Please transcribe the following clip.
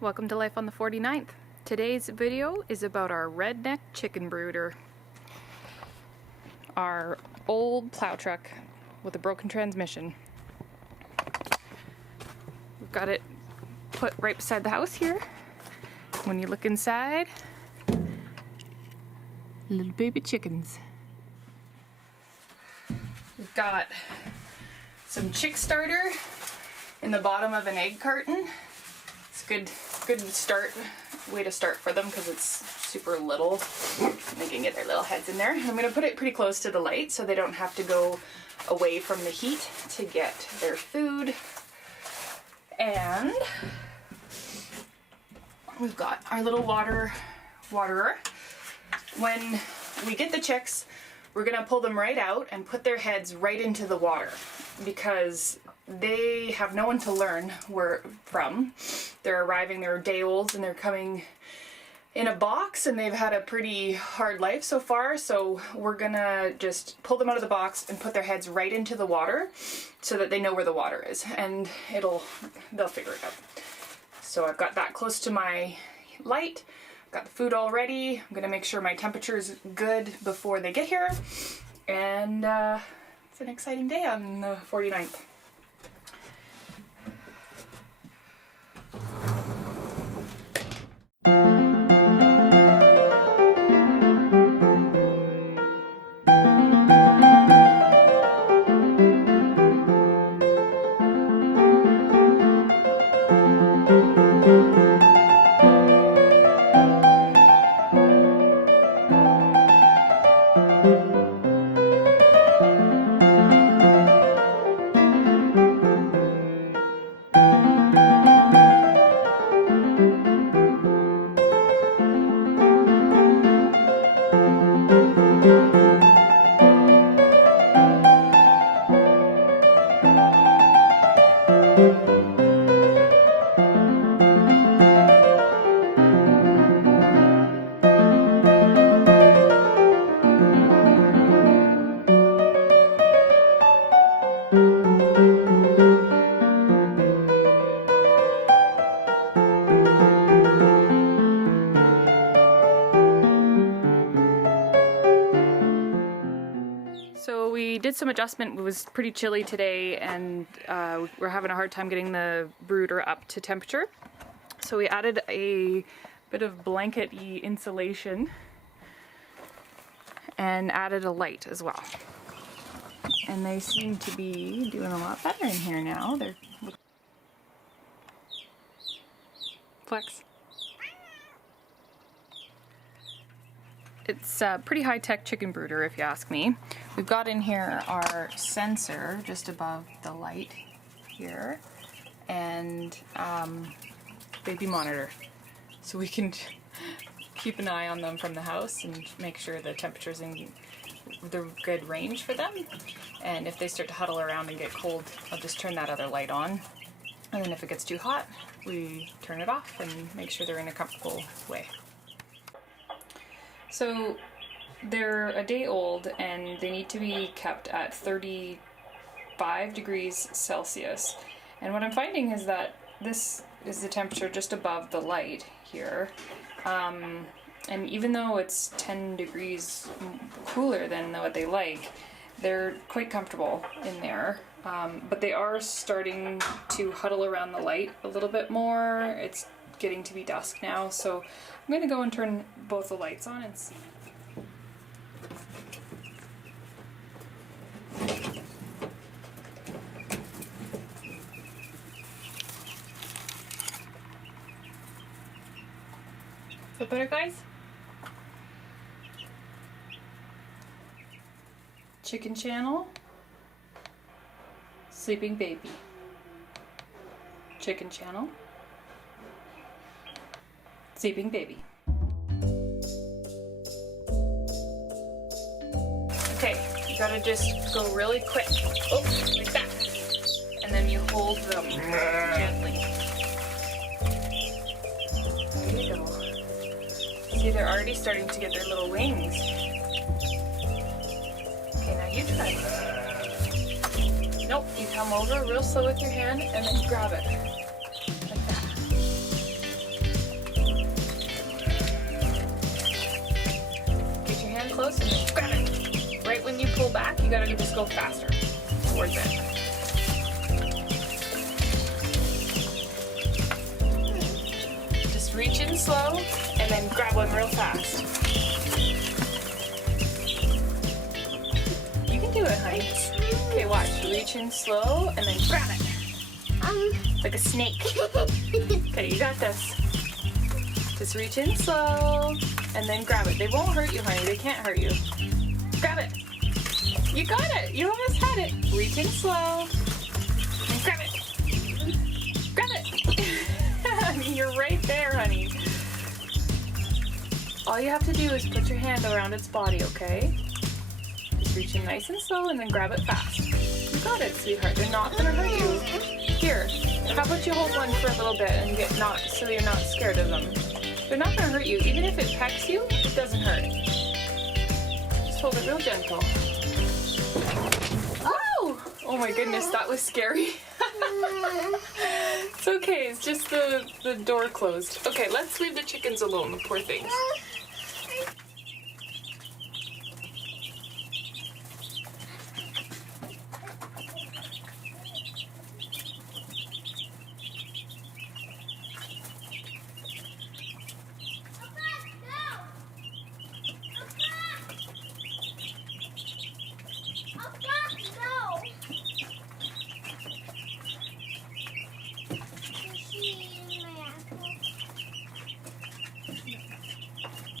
Welcome to Life on the 49th. Today's video is about our redneck chicken brooder. Our old plow truck with a broken transmission. We've got it put right beside the house here. When you look inside, little baby chickens. We've got some chick starter in the bottom of an egg carton. It's good way to start for them because it's super little. They can get their little heads in there. I'm going to put it pretty close to the light so they don't have to go away from the heat to get their food. And we've got our little waterer. When we get the chicks, we're going to pull them right out and put their heads right into the water because they have no one to learn where from. They're arriving, they're day olds, and they're coming in a box, and they've had a pretty hard life so far, so we're gonna just pull them out of the box and put their heads right into the water so that they know where the water is, and they'll figure it out. So I've got that close to my light, got the food all ready. I'm gonna make sure my temperature is good before they get here, and it's an exciting day on the 49th. So we did some adjustment. It was pretty chilly today, and we're having a hard time getting the brooder up to temperature. So we added a bit of blanket-y insulation and added a light as well. And they seem to be doing a lot better in here now. They're Flex. It's a pretty high-tech chicken brooder, if you ask me. We've got in here our sensor just above the light here, and baby monitor, so we can keep an eye on them from the house and make sure the temperature's in the good range for them. And if they start to huddle around and get cold, I'll just turn that other light on, and then if it gets too hot, we turn it off and make sure they're in a comfortable way. So they're a day old and they need to be kept at 35 degrees Celsius. And what I'm finding is that this is the temperature just above the light here. And even though it's 10 degrees cooler than what they like, they're quite comfortable in there. But they are starting to huddle around the light a little bit more. It's getting to be dusk now, so I'm going to go and turn both the lights on and see. Is that better, guys? Chicken channel. Sleeping baby. Chicken channel. Sleeping baby. Okay, you gotta just go really quick. Oh, like that. And then you hold them gently. There you go. See, they're already starting to get their little wings. Okay, now you try. Nope, you come over real slow with your hand and then you grab it. Like that. You gotta just go faster towards it. Just reach in slow and then grab one real fast. You can do it, honey. Okay, watch. Reach in slow and then grab it. Like a snake. Okay, you got this. Just reach in slow and then grab it. They won't hurt you, honey. They can't hurt you. Grab it. You got it. You almost had it. Reach in slow and grab it. Grab it. Honey, you're right there, honey. All you have to do is put your hand around its body, okay? Just reach in nice and slow and then grab it fast. You got it, sweetheart. They're not gonna hurt you. Here, how about you hold one for a little bit and get not so you're not scared of them. They're not gonna hurt you. Even if it pecks you, it doesn't hurt. Just hold it real gentle. Oh! Oh my goodness, that was scary. It's okay, it's just the door closed. Okay, let's leave the chickens alone, the poor things.